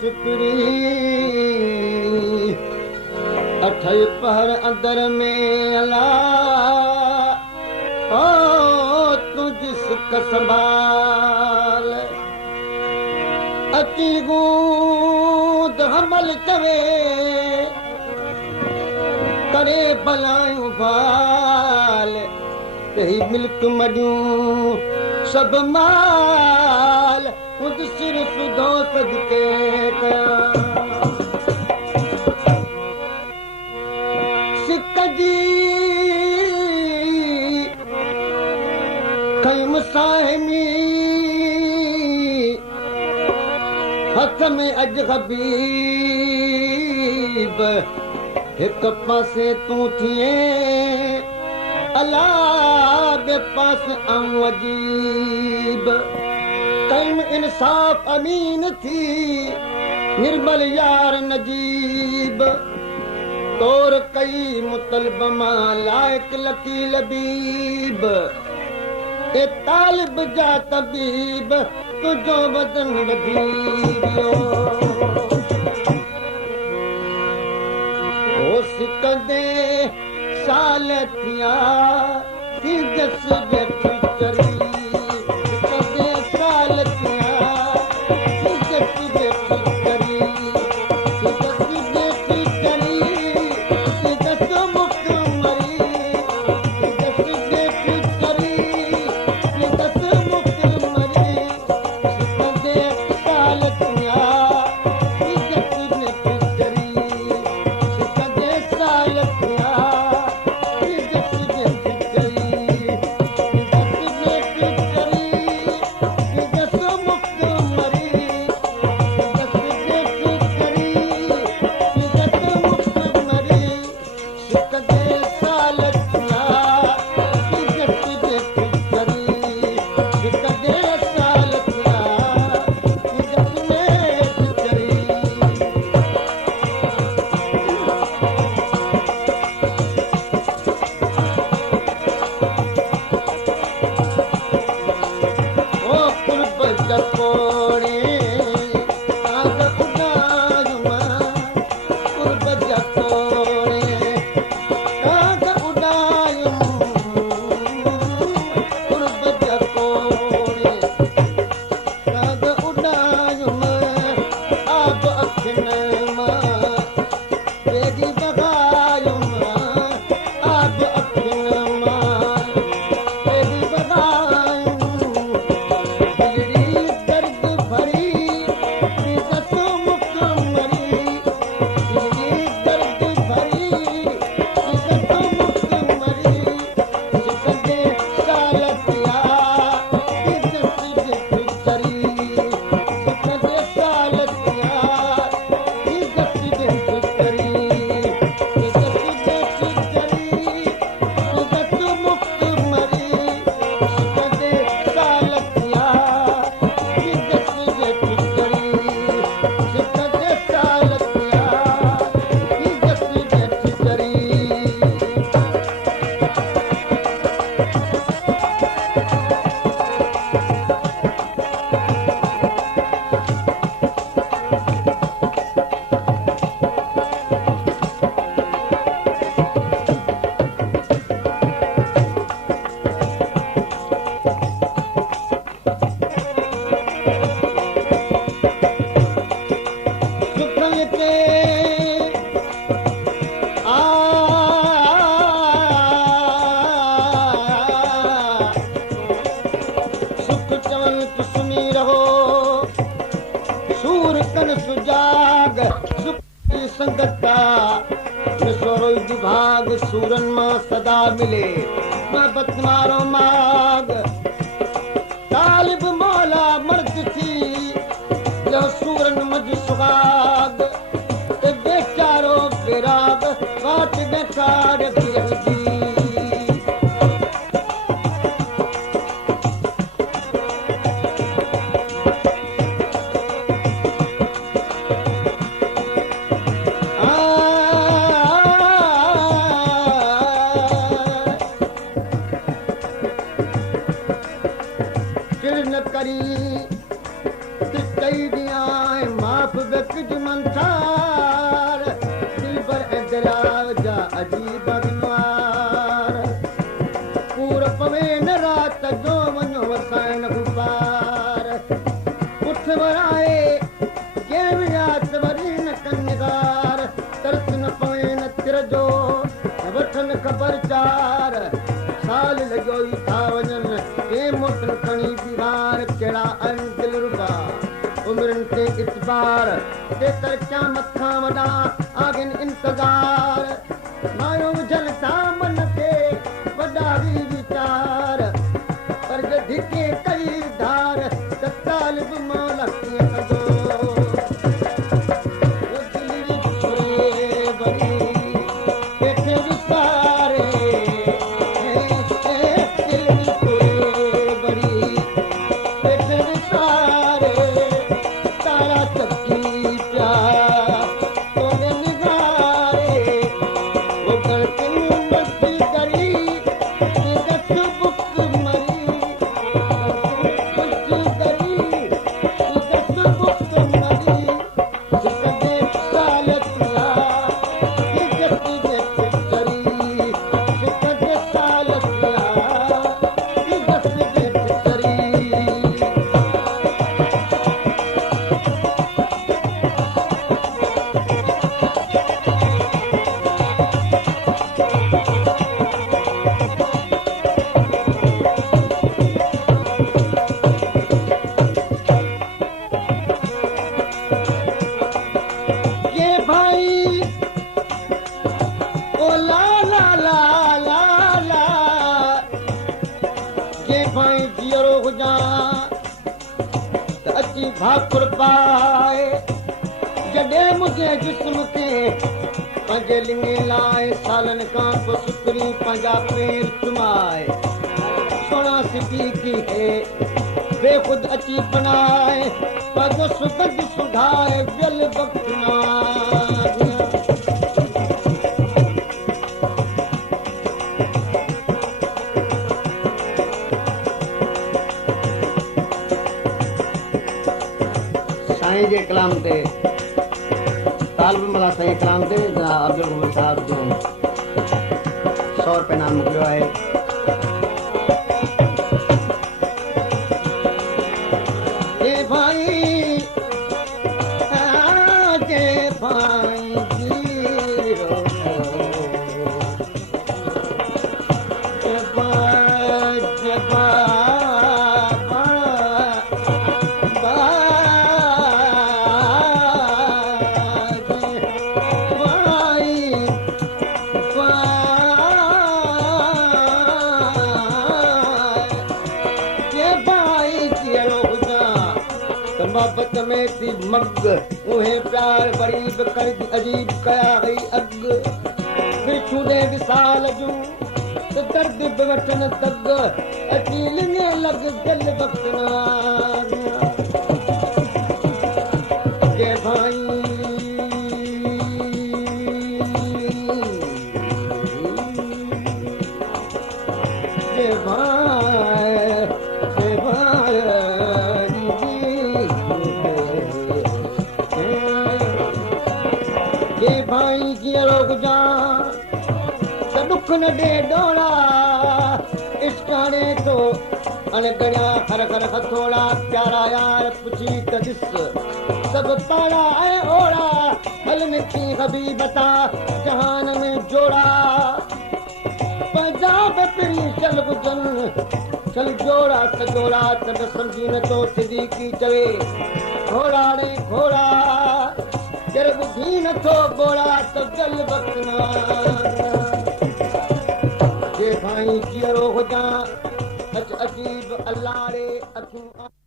सिपरी अठई पहर अंदर में अला ओ तू जिसक संभाल अची गूंद हमल चवे करे भलायूं बाल तही मिल्क मॾियूं सब माल खुद सिर्फ दो सदके सिक जी कयम साहिमी हथ में अज हबीब हिक पासे तूं थिए अला बे पास आऊं अजीब कयम इंसाफ अमीन थी निर्मल यार नजीब तोर कई मुतलब मां लायक लकी लबीब ए तालिब जा तबीब तुझो बदन वधीबियो ओ सिकंदे साल थिया थी जस बेठी चरी सिकंदे साल थिया थी जस बेठी चरी थी जस बेठी चरी थी जस मुख मरी थी जस बेठी चरी थी जस मुख मरी सिकंदे साल थिया थी जस बेठी चरी सिकंदे साल थिया सूरन मां सदा मिले मोहब्बत मारो माग तालिब मौला मर्द थी जो सूरन मज सुहाग ते बेचारो बेराग काट बेकार फिरदी करी माफ़ बेकज मंसार दिलबर ऐं दरिया जा अजीब बीमार पूर पवे न रात जो वञो वसाइण गुबार उठ वराए कंहिं यादि वरी न कन्यगार तरस न पवे न तिर जो वठनि ख़बर चार साल लॻो ई था वञनि कंहिं मोटनि खणी बीमार कहिड़ा आहिनि दिलरुबा उमिरनि ते इतबार तेतर क़यामत खां वॾा आगिन इंतज़ार मायो विझनि था मन ते वॾा बि वीचार पर धिके कई धार त तालिब मौला कीअं कजो भाकुर पाए जॾहिं मुंहिंजे जिस्म ते पंहिंजे लिंगे लाइ सालनि खां पोइ सुतरी पंहिंजा पेर चुमाए सोना सिपी की है बेखुद अची बनाए पंहिंजो सुगंध सुधारे वियल वक़्त जे कलाम ते तालिब मला साईं कलाम ते अब्दुल गफूर साहब जो 100 रुपए नाम मोकिलियो आहे मोहब्बत में थी मग उहे प्यार गरीब कर अजीब कया गई अग फिर छूदे विसाल जूं तो दर्द बवटन तग अची लिंगे लग दिल बखना के भाई के भाई कीअं रोकजा त दुख न ॾे डोड़ा इश्काने तो अणगड़ा हर हर हथोड़ा प्यारा यार पुछी त ॾिस सभु पाड़ा ऐं ओड़ा हल मिठी हबी बता जहान में जोड़ा पंजाब पिरी चल बुझन चल जोड़ा त सम्झी नथो सिधी की चवे घोड़ा रे घोड़ा जर बुधी नथो बोड़ा तो जल बखना जे भाई कीअं हुजां अजीब अल्लाह रे अखियूं